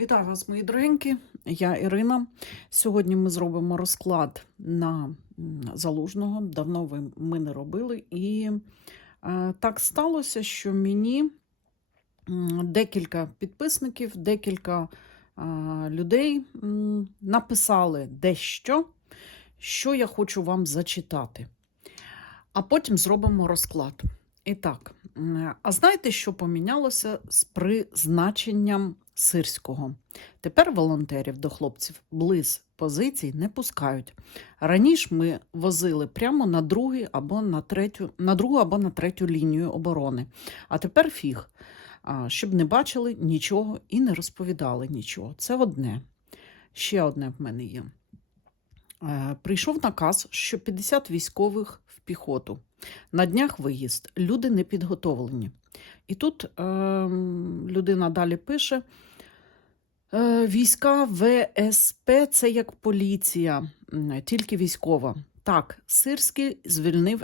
Вітаю вас, мої дорогенькі. Я Ірина. Сьогодні ми зробимо розклад на залужного. Давно ви ми не робили. І е, так сталося, що мені декілька підписників, декілька е, людей написали дещо, що я хочу вам зачитати. А потім зробимо розклад. І так, а знаєте, що помінялося з призначенням сирського? Тепер волонтерів до хлопців близ позицій не пускають. Раніше ми возили прямо на другий або на третю, на другу або на третю лінію оборони. А тепер фіг, щоб не бачили нічого і не розповідали нічого. Це одне. Ще одне в мене є. Е, Прийшов наказ, що 50 військових в піхоту. На днях виїзд. Люди не підготовлені. І тут е, людина далі пише: війська ВСП це як поліція, тільки військова. Так, Сирський звільнив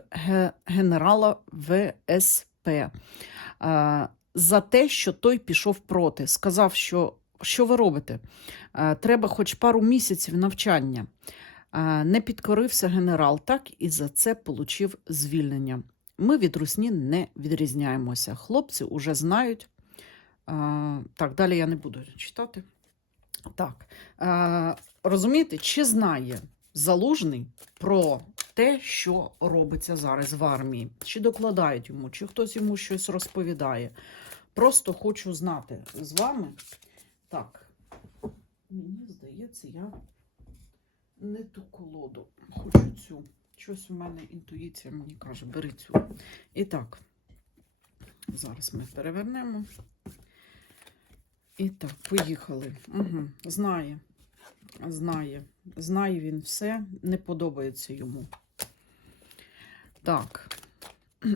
генерала ВСП е, за те, що той пішов проти. Сказав, що що ви робите? Е, треба хоч пару місяців навчання. Е, Не підкорився генерал, так і за це получив звільнення. Ми від русні не відрізняємося. Хлопці уже знають. Е, Так, далі я не буду читати. Так, е, розумієте, чи знає залужний про те, що робиться зараз в армії? Чи докладають йому, чи хтось йому щось розповідає? Просто хочу знати з вами. Так, мені здається, я не ту колоду. Хочу цю. Щось у мене інтуїція мені каже, бери цю. І так, зараз ми перевернемо. І так, поїхали. Угу. Знає. Знає. Знає він все, не подобається йому. Так.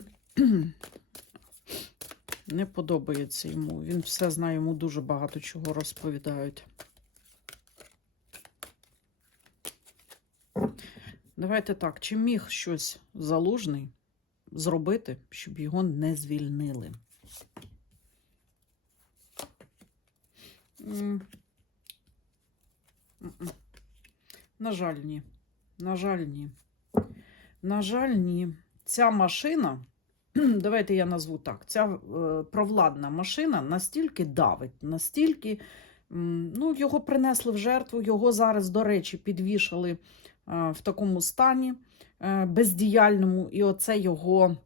Не подобається йому. Він все знає, йому дуже багато чого розповідають. Давайте так, чи міг щось залужний зробити, щоб його не звільнили? На жаль, ні. На жаль, ні. На жаль, ні. Ця машина, давайте я назву так, ця е, провладна машина настільки давить, настільки, ну, його принесли в жертву, його зараз, до речі, підвішали е, в такому стані е, бездіяльному, і оце його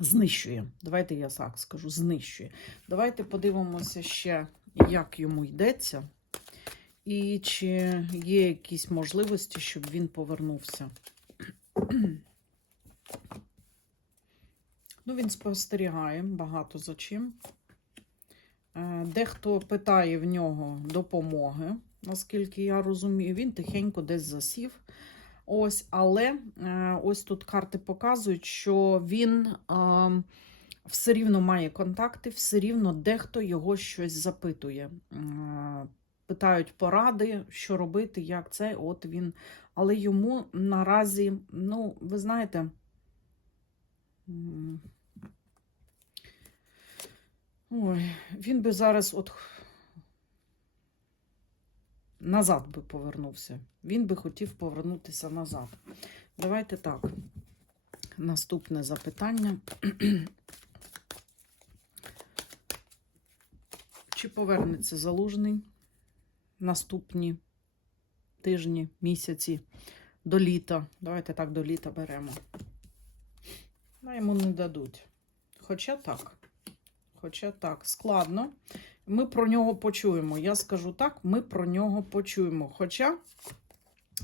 знищує. Давайте я так скажу, знищує. Давайте подивимося ще, як йому йдеться, і чи є якісь можливості, щоб він повернувся. Ну, він спостерігає багато за чим. Е, Дехто питає в нього допомоги, наскільки я розумію. Він тихенько десь засів. Ось, але е, ось тут карти показують, що він все рівно має контакти, все рівно дехто його щось запитує. Питають поради, що робити, як це. От він. Але йому наразі, ну, ви знаєте, ой, він би зараз от назад би повернувся. Він би хотів повернутися назад. Давайте так. Наступне запитання. Чи повернеться залужний наступні тижні, місяці до літа? Давайте так до літа беремо. Ну, йому не дадуть. Хоча так. Хоча так, складно. Ми про нього почуємо. Я скажу так, ми про нього почуємо. Хоча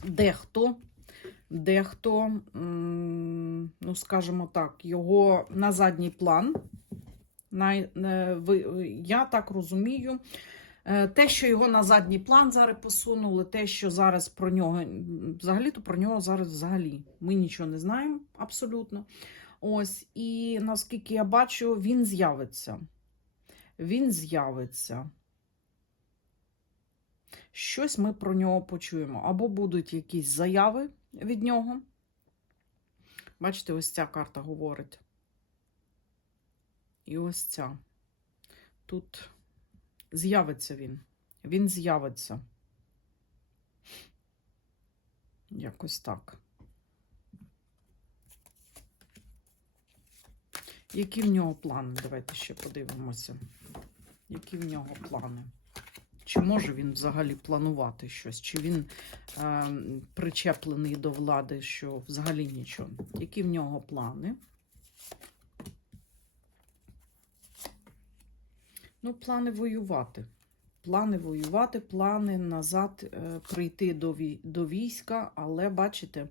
дехто, дехто, ну, скажімо так, його на задній план. Е, я так розумію, е, те, що його на задній план зараз посунули, те, що зараз про нього, взагалі-то про нього зараз взагалі. Ми нічого не знаємо абсолютно. Ось, і наскільки я бачу, він з'явиться. Він з'явиться. Щось ми про нього почуємо. Або будуть якісь заяви від нього. Бачите, ось ця карта говорить. І ось ця. Тут з'явиться він. Він з'явиться. Якось так. Які в нього плани? Давайте ще подивимося. Які в нього плани? Чи може він взагалі планувати щось? Чи він е, причеплений до влади, що взагалі нічого? Які в нього плани? Ну, плани воювати. Плани воювати, плани назад е, прийти до, вій- до війська, але бачите,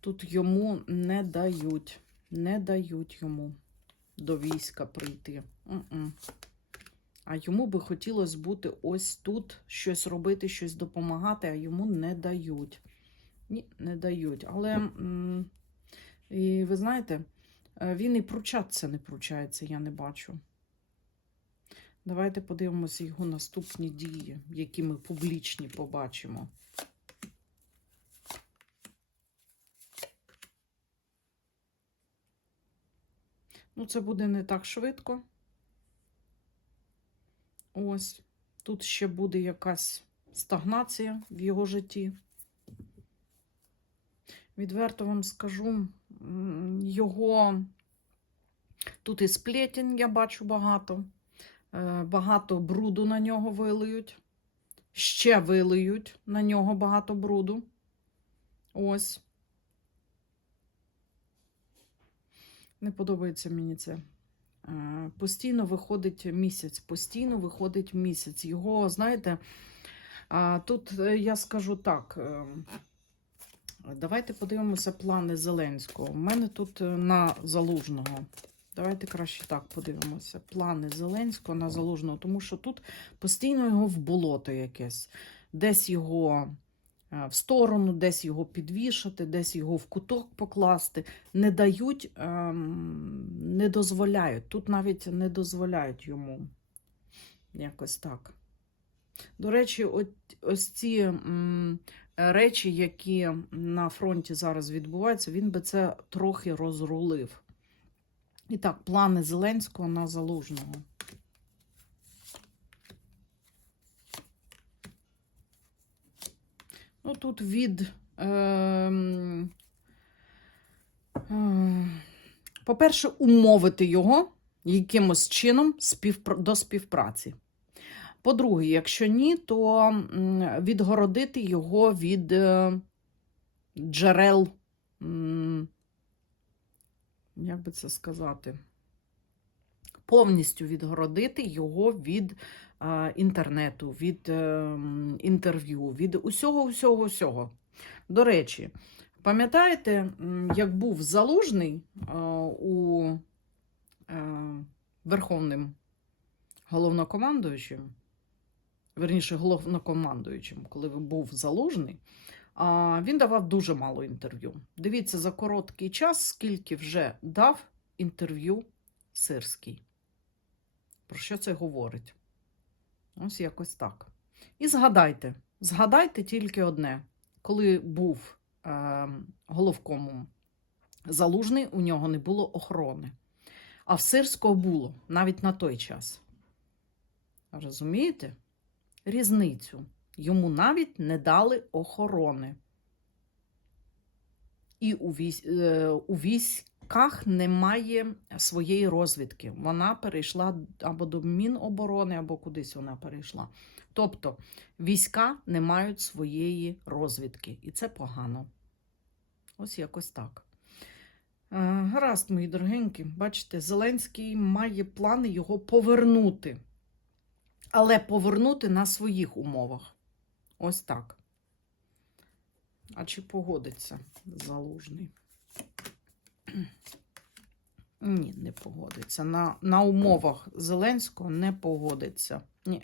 тут йому не дають, не дають йому до війська прийти. А йому би хотілося бути ось тут, щось робити, щось допомагати, а йому не дають. Ні, не дають. Але і ви знаєте, е, він і пручатися не пручається, я не бачу. Давайте подивимося його наступні дії, які ми публічні побачимо. Ну, це буде не так швидко. Ось. Тут ще буде якась стагнація в його житті. Відверто вам скажу, його тут і сплетень я бачу багато. Е, Багато бруду на нього вилиють. Ще вилиють на нього багато бруду. Ось. Не подобається мені це. Е, Постійно виходить місяць, постійно виходить місяць. Його, знаєте, тут е, я скажу так. Давайте подивимося плани Зеленського. У мене тут на залужного. Давайте краще так подивимося. Плани Зеленського на залужного, тому що тут постійно його в болото якесь. Десь його е, в сторону, десь його підвішати, десь його в куток покласти. Не дають, ем, не дозволяють. Тут навіть не дозволяють йому. Якось так. До речі, ось ці речі, які на фронті зараз відбуваються, він би це трохи розрулив. І так, плани Зеленського на залужного. Ну, тут від. ем, е, по-перше, умовити його якимось чином до співпраці. По-друге, якщо ні, то відгородити його від е, джерел, м, як би це сказати, повністю відгородити його від е, інтернету, від е, інтерв'ю, від усього, усього, усього. До речі, пам'ятаєте, як був залужний е, у е, Верховним головнокомандуючим, верніше, головнокомандуючим, коли був залужний, він давав дуже мало інтерв'ю. Дивіться, за короткий час, скільки вже дав інтерв'ю Сирський. Про що це говорить? Ось якось так. І згадайте, згадайте тільки одне: коли був е, головкомом залужний, у нього не було охорони. А в Сирського було навіть на той час. Розумієте? Різницю. Йому навіть не дали охорони. І у, військ, е, у військах немає своєї розвідки. Вона перейшла або до Міноборони, або кудись вона перейшла. Тобто війська не мають своєї розвідки. І це погано. Ось якось так. Е, Гаразд, мої дорогенькі, бачите, Зеленський має плани його повернути. Але повернути на своїх умовах. Ось так. А чи погодиться залужний? Ні, не погодиться. На, на умовах Зеленського не погодиться. Ні.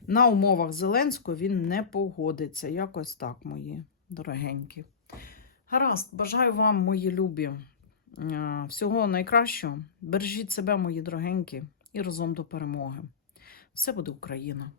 На умовах Зеленського він не погодиться. Якось так, мої дорогенькі. Гаразд, бажаю вам, мої любі, е, всього найкращого. Бережіть себе, мої дорогенькі, і разом до перемоги. Все буде Україна!